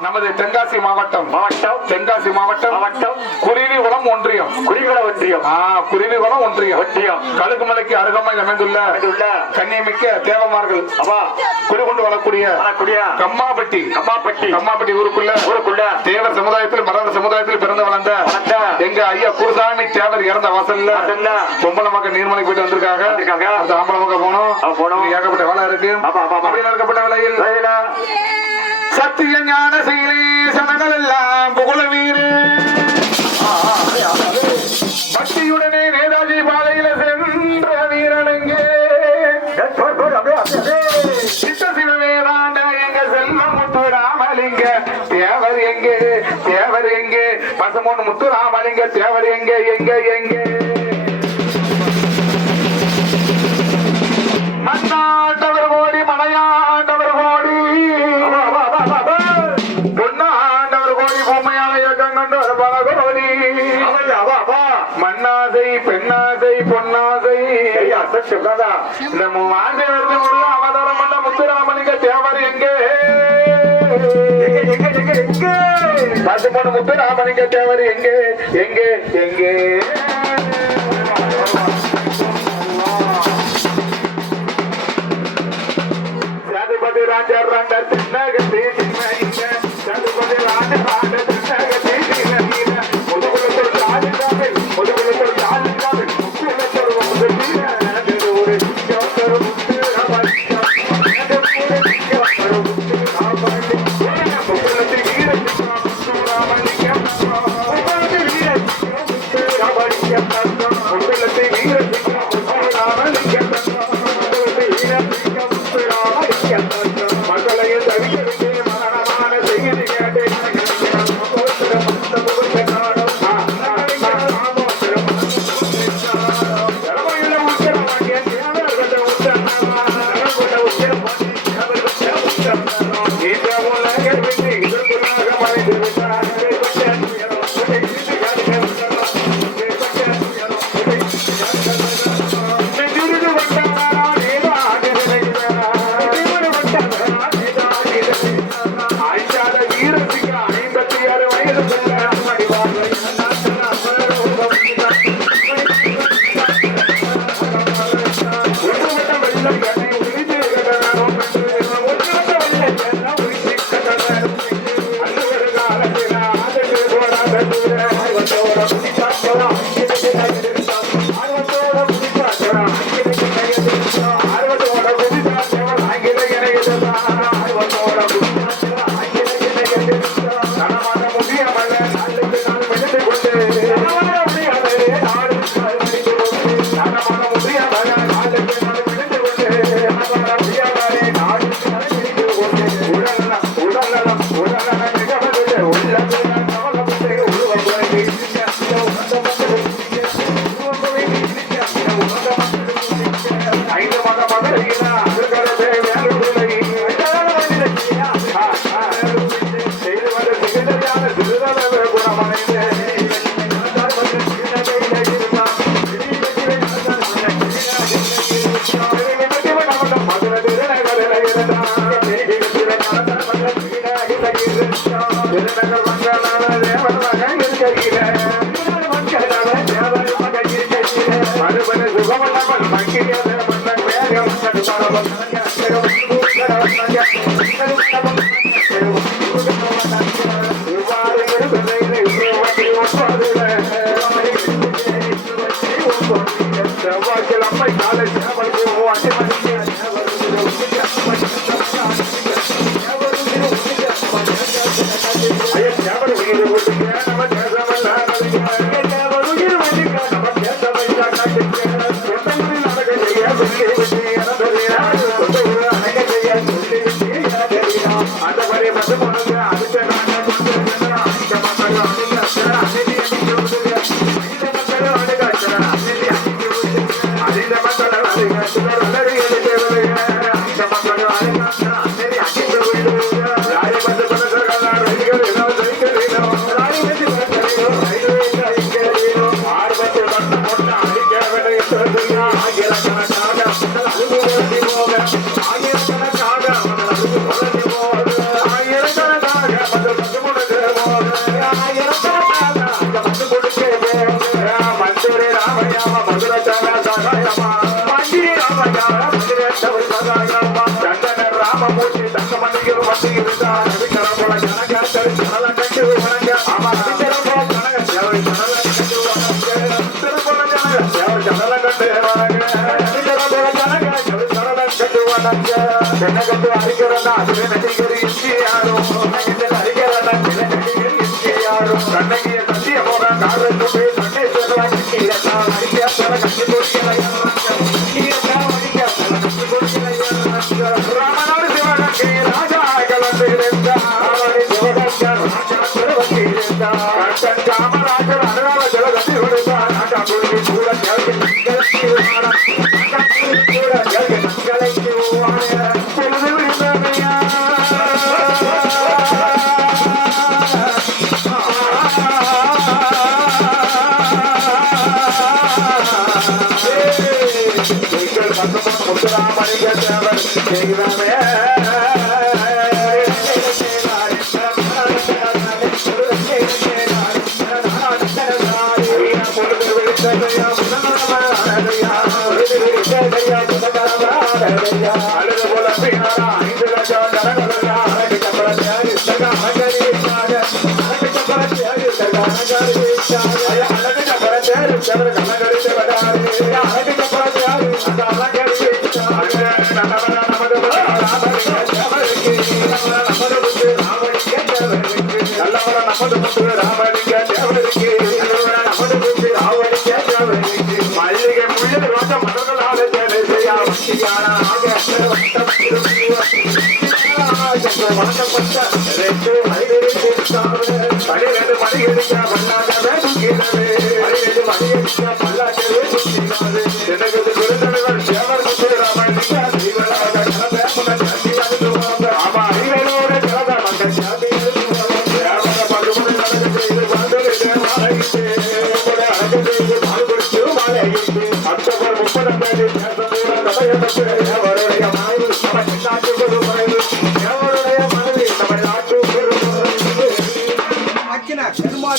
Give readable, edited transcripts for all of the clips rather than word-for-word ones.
நமது தென்காசி மாவட்டம் குருவிகுளம் ஒன்றியம் குருவிகுளம் ஒன்றியம் கழுகுமலைக்கு அருகாமையில் அமைந்துள்ள கண்ணியமிக்க தேவமார்கள் குடிகொண்டு வரக்கூடிய கம்மாப்பட்டி ஊருக்குள்ள தேவர் சமுதாயத்தில் மரண சமுதாயத்தில் பிறந்து வளர்ந்த எங்க ஐயா குருசாமி தேவர் இறந்த வாசல்ல பொம்பளமாக நீர்மலை போயிட்டு வந்திருக்காங்க ஆம்பளமாக போனோம் ஏகப்பட்ட வேலை இருக்கு இருக்கப்பட்ட வேலையில் சத்திய ஞான செயலே சனங்கள் எல்லாம் புகழ வீரு பக்தியுடனே நேதாஜி பாதையில சென்ற வீரனெங்கே சித்த சிவவேதாண்ட எங்க செல்வம் முத்துராமலிங்க தேவர் எங்கே பசமொன்னு முத்துராமலிங்க தேவர் எங்கே மண்ணாண்டவர் கோடி மலையாண்டவர் கோடி பொன்னாண்டவர் கோடி பொம்மையான இயக்கம் கண்டவர் பல கோடி மண்ணாசை பெண்ணாசை பொன்னாசை இந்த ஆண்டவருக்கு ஒரு அவதாரம் பண்ண முத்துராமலிங்க தேவர் எங்கே முத்துராமலிங்க தேவர் எங்கே ராஜா ரண்ட தென்னகத்தே சின்ன சதுபதி ராஜ ராஜ தென்னகத்தே சின்ன முதுகுலத்தோடு ராஜாவே முதுகுலத்தோடு ராஜாவே முதுகுலத்தோடு முதுகுல நடந்து ஒரு யோசரு முத்துராமலிங்க முதுகுலத்தில் வீரசிங்க முத்துராமலிங்க முதுகுலத்தில் வீரசிங்க மக்களை தவிக்க மரணமான செய்தி கேட்டேன் ஆயிரக்கணக்காக கண்ணகிய சத்திய போற காரணம் ராமனோடு சிவகங்கை ராஜா காமராஜர் அனுராக ஜலகத்தை கொடுத்தார் அழுது போல மல்லிகை முள்ளது ரோஜ மலர்களால் அக்டோபர்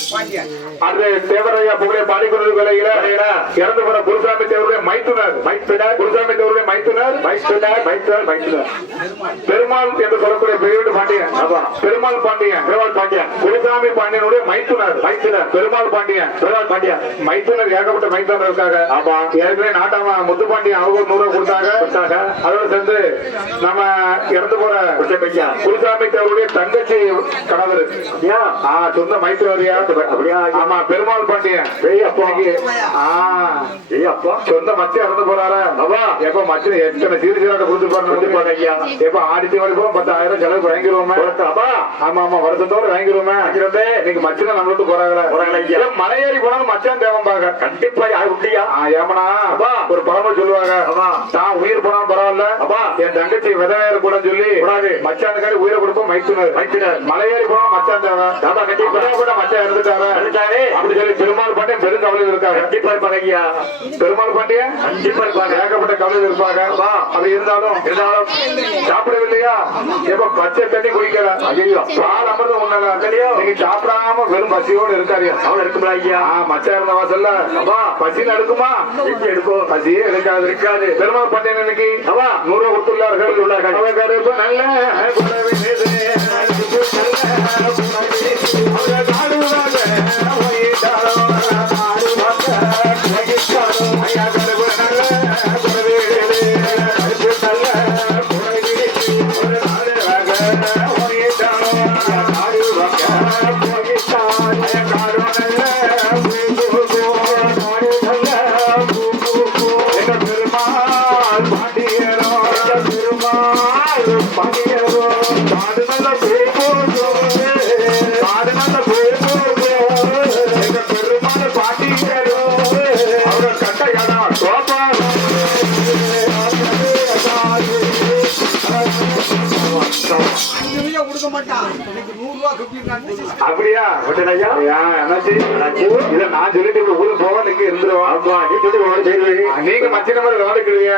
30 அது தேவரையா புகழை பாடிக்கொண்டு வேலையில இறந்து போன குருசாமி தேவருடைய மைத்துனர் குருசாமி தேவருடைய மைத்துனர் பெருமாள் என்று சொல்லக்கூடிய பெரியவீடு பாண்டியன் பெருமாள் பாண்டியன் குருசாமி பாண்டியனுடைய மைத்துனர் பெருமாள் பாண்டியன் மைத்துனர் ஏகப்பட்ட மைத்துனர் இருக்காங்க. ஏற்கனவே நாட்டாம முத்துப்பாண்டியன் அவங்க 100 கொடுத்தாங்க. அதோட சேர்ந்து நம்ம இறந்து போற குருசாமி தேவருடைய தங்கச்சி கணவர் சொந்த மைத்துனரியா ஆமா பெருமாள் பாண்டியன் சொந்த மச்ச இறந்து போறாரா எப்ப மச்ச எத்தனை சீர்சீராட்ட கொடுத்துருப்பாங்க ஐயா எப்ப ஆடிச்சு வரைக்கும் 10,000 செலவு வாங்கிடுவோமே ஆமா ஆமா வருஷத்தோடு வாங்கிடுவோமே நீங்க மச்சனை நம்மளுக்கு போறாங்களா மலையேறி போனாலும் மச்சான் தேவம்பாங்க கண்டிப்பா அப்படியா ஏமனா ஒரு பழமொழி சொல்லுவாங்க தான் உயிர் போனாலும் பரவாயில்ல என் தங்கச்சி விதையாரு கூட சொல்லி மச்சானுக்காரி உயிரை கொடுப்போம் மைத்துனர் மலையேறி போனா மச்சான் தேவை கண்டிப்பா மச்சான் இருந்துட்டாரு அப்படி சொல்லி பெருமாள் பாண்டியன் பெரும் கவலையில் இருக்காங்க கண்டிப்பா இருப்பாங்க ஐயா பெருமாள் பாண்டியன் கண்டிப்பா இருப்பாங்க ஏகப்பட்ட கவலையில் இருப்பாங்க அப்படி இருந்தாலும் சாப்பிடவில்லையா எப்ப பச்சை தண்ணி குடிக்கல ஐயோ பால் அமிர்தம் உண்ணல நீங்க சாப்பிடாம வெறும் பசியோடு இருக்காரு அவன் இருக்குங்களா ஐயா மச்சா இருந்த வாசல்ல பசின்னு எடுக்குமா எடுக்கும் பசியே இருக்காது பெருமாள் பாண்டியன் இன்னைக்கு 100 கொடுத்துள்ளார்கள் நல்ல அப்படியா இத நான் சொல்லிட்டு ஊருக்கு போவா நீங்க இருந்துருவோம் நீங்க மச்ச நம்பர் விளையாடுக்கிறீங்க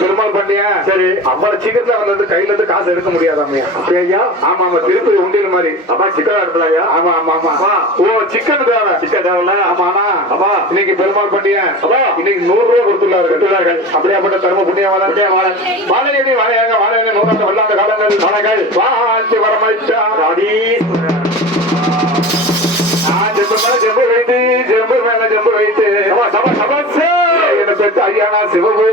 பெருமாள் பண்ணியா சரி அவ்வளவு சீக்கிரத்துல வந்து கையில இருந்து காசு எடுக்க முடியாதாமையா அப்படியா ஆமா ஆமா திருப்பதி உண்டியல் மாதிரி அப்பா சிக்கன் எடுக்கலையா ஆமா ஆமா ஆமா ஓ சிக்கன் தேவையில்ல ஆமா ஆமா இன்னைக்கு பெருமாள் பண்ணியா இன்னைக்கு 100 ரூபாய் கொடுத்துள்ளார்கள் அப்படியாப்பட்ட தர்ம புண்ணியவாளன் வாழையடி வாழையாக வாழையடி 100 வெள்ளாண்டு காலங்கள் வாழ்த்து வரமளித்தார் ஜெம்பு வைத்து என்ன பெற்ற ஐயா நான் சிவபூ